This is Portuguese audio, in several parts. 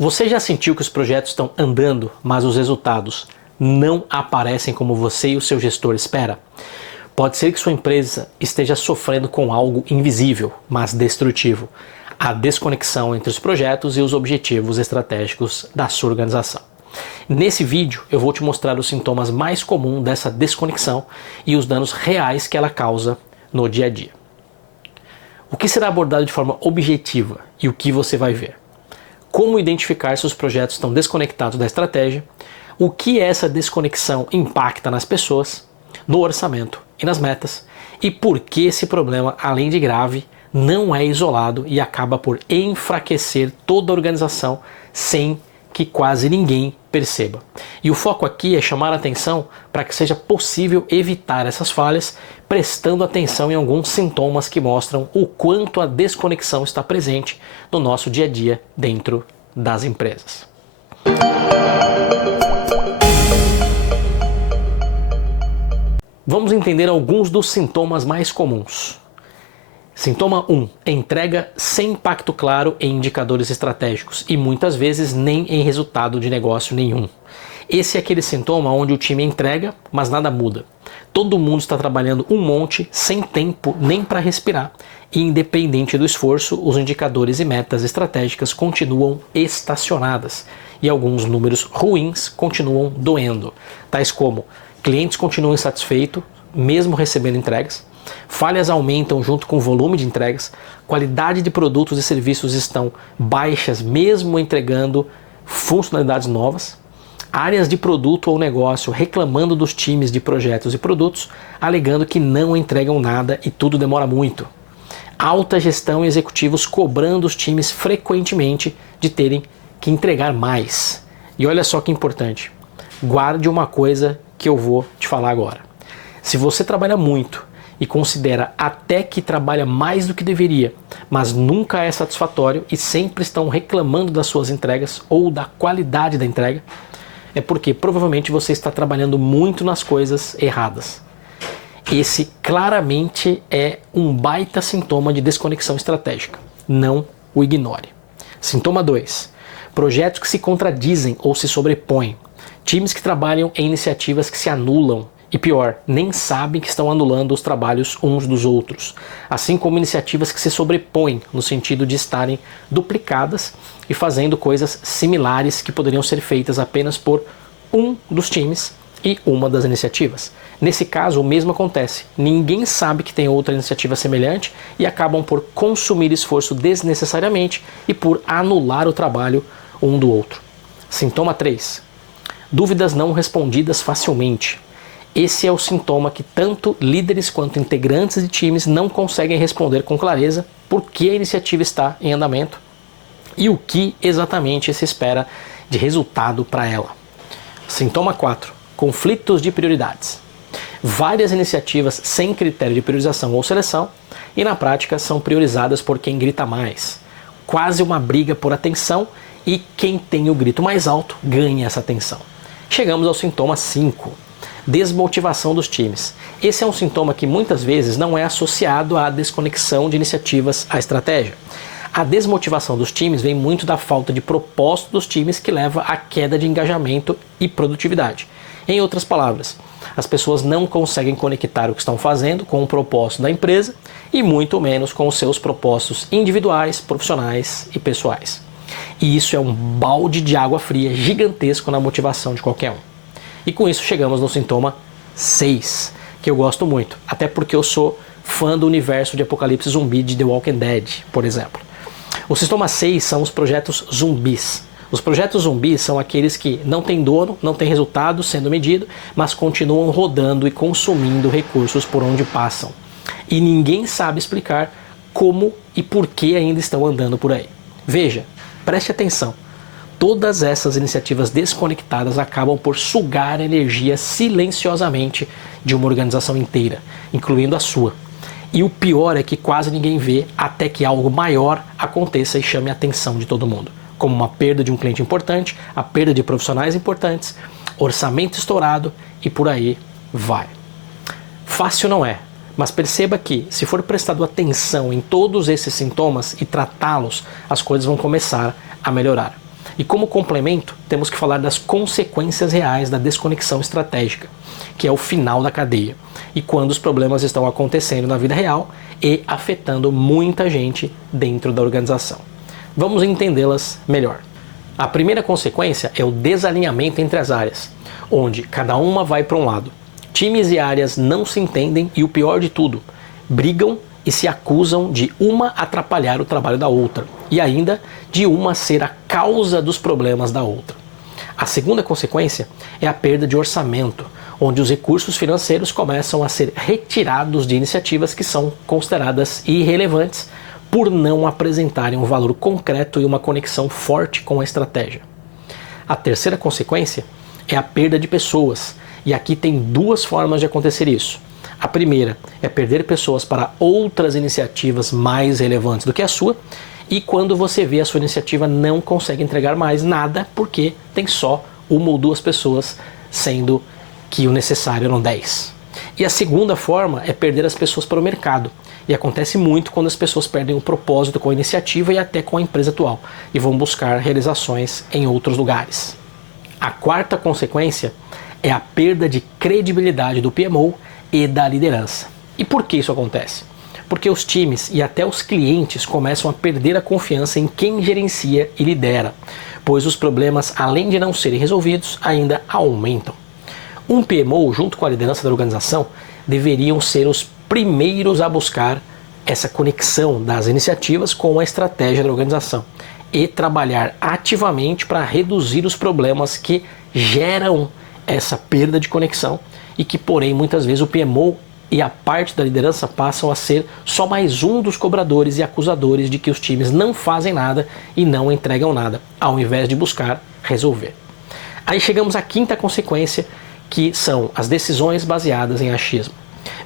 Você já sentiu que os projetos estão andando, mas os resultados não aparecem como você e o seu gestor espera? Pode ser que sua empresa esteja sofrendo com algo invisível, mas destrutivo. A desconexão entre os projetos e os objetivos estratégicos da sua organização. Nesse vídeo eu vou te mostrar os sintomas mais comuns dessa desconexão e os danos reais que ela causa no dia a dia. O que será abordado de forma objetiva e o que você vai ver? Como identificar se os projetos estão desconectados da estratégia, o que essa desconexão impacta nas pessoas, no orçamento e nas metas, e por que esse problema, além de grave, não é isolado e acaba por enfraquecer toda a organização sem que quase ninguém perceba. E o foco aqui é chamar a atenção para que seja possível evitar essas falhas, prestando atenção em alguns sintomas que mostram o quanto a desconexão está presente no nosso dia a dia dentro das empresas. Vamos entender alguns dos sintomas mais comuns. Sintoma 1. Entrega sem impacto claro em indicadores estratégicos e muitas vezes nem em resultado de negócio nenhum. Esse é aquele sintoma onde o time entrega, mas nada muda. Todo mundo está trabalhando um monte, sem tempo nem para respirar. E independente do esforço, os indicadores e metas estratégicas continuam estacionadas. E alguns números ruins continuam doendo. Tais como clientes continuam insatisfeitos, mesmo recebendo entregas. Falhas aumentam junto com o volume de entregas, qualidade de produtos e serviços estão baixas mesmo entregando funcionalidades novas, áreas de produto ou negócio reclamando dos times de projetos e produtos, alegando que não entregam nada e tudo demora muito. Alta gestão e executivos cobrando os times frequentemente de terem que entregar mais. E olha só que importante, guarde uma coisa que eu vou te falar agora. Se você trabalha muito e considera até que trabalha mais do que deveria, mas nunca é satisfatório e sempre estão reclamando das suas entregas ou da qualidade da entrega, é porque provavelmente você está trabalhando muito nas coisas erradas. Esse claramente é um baita sintoma de desconexão estratégica. Não o ignore. Sintoma 2. Projetos que se contradizem ou se sobrepõem. Times que trabalham em iniciativas que se anulam. E pior, nem sabem que estão anulando os trabalhos uns dos outros, assim como iniciativas que se sobrepõem no sentido de estarem duplicadas e fazendo coisas similares que poderiam ser feitas apenas por um dos times e uma das iniciativas. Nesse caso, o mesmo acontece. Ninguém sabe que tem outra iniciativa semelhante e acabam por consumir esforço desnecessariamente e por anular o trabalho um do outro. Sintoma 3. Dúvidas não respondidas facilmente. Esse é o sintoma que tanto líderes quanto integrantes de times não conseguem responder com clareza por que a iniciativa está em andamento e o que exatamente se espera de resultado para ela. Sintoma 4. Conflitos de prioridades. Várias iniciativas sem critério de priorização ou seleção e na prática são priorizadas por quem grita mais. Quase uma briga por atenção e quem tem o grito mais alto ganha essa atenção. Chegamos ao sintoma 5. Desmotivação dos times. Esse é um sintoma que muitas vezes não é associado à desconexão de iniciativas à estratégia. A desmotivação dos times vem muito da falta de propósito dos times que leva à queda de engajamento e produtividade. Em outras palavras, as pessoas não conseguem conectar o que estão fazendo com o propósito da empresa e muito menos com os seus propósitos individuais, profissionais e pessoais. E isso é um balde de água fria gigantesco na motivação de qualquer um. E com isso chegamos no sintoma 6, que eu gosto muito, até porque eu sou fã do universo de apocalipse zumbi de The Walking Dead, por exemplo. O sintoma 6 são os projetos zumbis. Os projetos zumbis são aqueles que não têm dono, não têm resultado sendo medido, mas continuam rodando e consumindo recursos por onde passam. E ninguém sabe explicar como e por que ainda estão andando por aí. Veja, preste atenção. Todas essas iniciativas desconectadas acabam por sugar energia silenciosamente de uma organização inteira, incluindo a sua. E o pior é que quase ninguém vê até que algo maior aconteça e chame a atenção de todo mundo, como uma perda de um cliente importante, a perda de profissionais importantes, orçamento estourado e por aí vai. Fácil não é, mas perceba que se for prestado atenção em todos esses sintomas e tratá-los, as coisas vão começar a melhorar. E como complemento, temos que falar das consequências reais da desconexão estratégica, que é o final da cadeia, e quando os problemas estão acontecendo na vida real e afetando muita gente dentro da organização. Vamos entendê-las melhor. A primeira consequência é o desalinhamento entre as áreas, onde cada uma vai para um lado. Times e áreas não se entendem e, o pior de tudo, brigam e se acusam de uma atrapalhar o trabalho da outra e ainda de uma ser a causa dos problemas da outra. A segunda consequência é a perda de orçamento, onde os recursos financeiros começam a ser retirados de iniciativas que são consideradas irrelevantes por não apresentarem um valor concreto e uma conexão forte com a estratégia. A terceira consequência é a perda de pessoas, e aqui tem duas formas de acontecer isso. A primeira é perder pessoas para outras iniciativas mais relevantes do que a sua, e quando você vê a sua iniciativa não consegue entregar mais nada porque tem só uma ou duas pessoas, sendo que o necessário eram 10. E a segunda forma é perder as pessoas para o mercado, e acontece muito quando as pessoas perdem o propósito com a iniciativa e até com a empresa atual, e vão buscar realizações em outros lugares. A quarta consequência é a perda de credibilidade do PMO e da liderança. E por que isso acontece? Porque os times e até os clientes começam a perder a confiança em quem gerencia e lidera, pois os problemas, além de não serem resolvidos, ainda aumentam. Um PMO, junto com a liderança da organização, deveriam ser os primeiros a buscar essa conexão das iniciativas com a estratégia da organização e trabalhar ativamente para reduzir os problemas que geram essa perda de conexão e que, porém, muitas vezes o PMO e a parte da liderança passam a ser só mais um dos cobradores e acusadores de que os times não fazem nada e não entregam nada, ao invés de buscar resolver. Aí chegamos à quinta consequência, que são as decisões baseadas em achismo.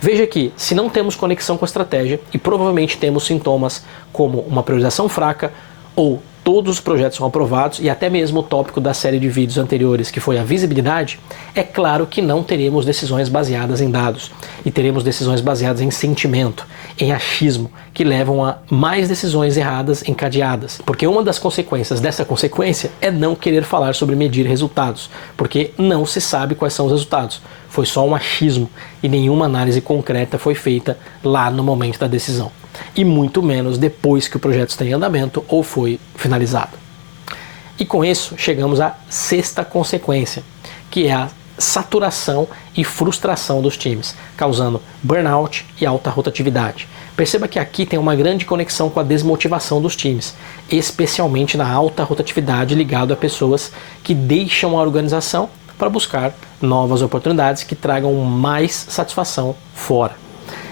Veja que, se não temos conexão com a estratégia, e provavelmente temos sintomas como uma priorização fraca, ou todos os projetos são aprovados, e até mesmo o tópico da série de vídeos anteriores, que foi a visibilidade, é claro que não teremos decisões baseadas em dados, e teremos decisões baseadas em sentimento, em achismo, que levam a mais decisões erradas encadeadas. Porque uma das consequências dessa consequência é não querer falar sobre medir resultados, porque não se sabe quais são os resultados. Foi só um achismo e nenhuma análise concreta foi feita lá no momento da decisão. E muito menos depois que o projeto está em andamento ou foi finalizado. E com isso chegamos à sexta consequência, que é a saturação e frustração dos times, causando burnout e alta rotatividade. Perceba que aqui tem uma grande conexão com a desmotivação dos times, especialmente na alta rotatividade ligado a pessoas que deixam a organização para buscar novas oportunidades que tragam mais satisfação fora.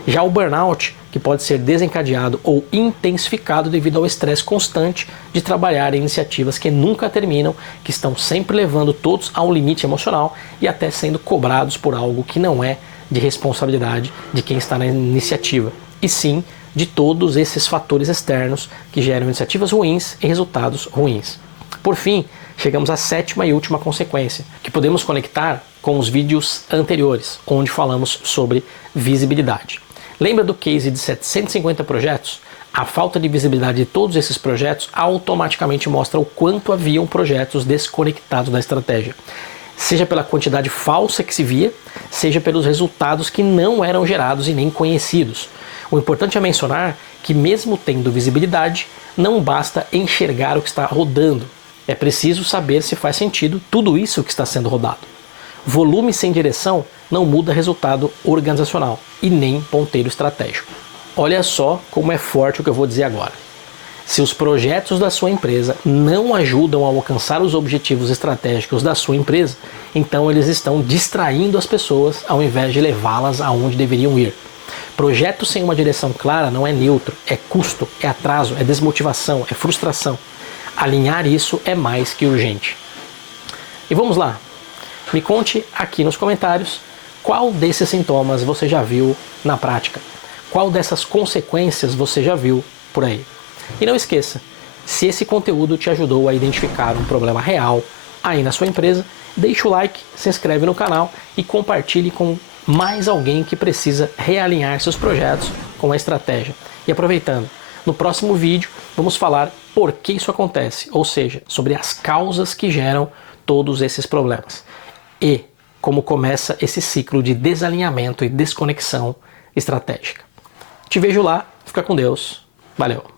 Já o burnout, que pode ser desencadeado ou intensificado devido ao estresse constante de trabalhar em iniciativas que nunca terminam, que estão sempre levando todos a um limite emocional e até sendo cobrados por algo que não é de responsabilidade de quem está na iniciativa, e sim de todos esses fatores externos que geram iniciativas ruins e resultados ruins. Por fim, chegamos à sétima e última consequência, que podemos conectar com os vídeos anteriores, onde falamos sobre visibilidade. Lembra do case de 750 projetos? A falta de visibilidade de todos esses projetos automaticamente mostra o quanto haviam projetos desconectados da estratégia. Seja pela quantidade falsa que se via, seja pelos resultados que não eram gerados e nem conhecidos. O importante é mencionar que, mesmo tendo visibilidade, não basta enxergar o que está rodando. É preciso saber se faz sentido tudo isso que está sendo rodado. Volume sem direção não muda resultado organizacional e nem ponteiro estratégico. Olha só como é forte o que eu vou dizer agora. Se os projetos da sua empresa não ajudam a alcançar os objetivos estratégicos da sua empresa, então eles estão distraindo as pessoas ao invés de levá-las aonde deveriam ir. Projeto sem uma direção clara não é neutro, é custo, é atraso, é desmotivação, é frustração. Alinhar isso é mais que urgente. E vamos lá. Me conte aqui nos comentários qual desses sintomas você já viu na prática. Qual dessas consequências você já viu por aí. E não esqueça, se esse conteúdo te ajudou a identificar um problema real aí na sua empresa, deixa o like, se inscreve no canal e compartilhe com mais alguém que precisa realinhar seus projetos com a estratégia. E aproveitando, no próximo vídeo vamos falar por que isso acontece, ou seja, sobre as causas que geram todos esses problemas e como começa esse ciclo de desalinhamento e desconexão estratégica. Te vejo lá, fica com Deus, valeu!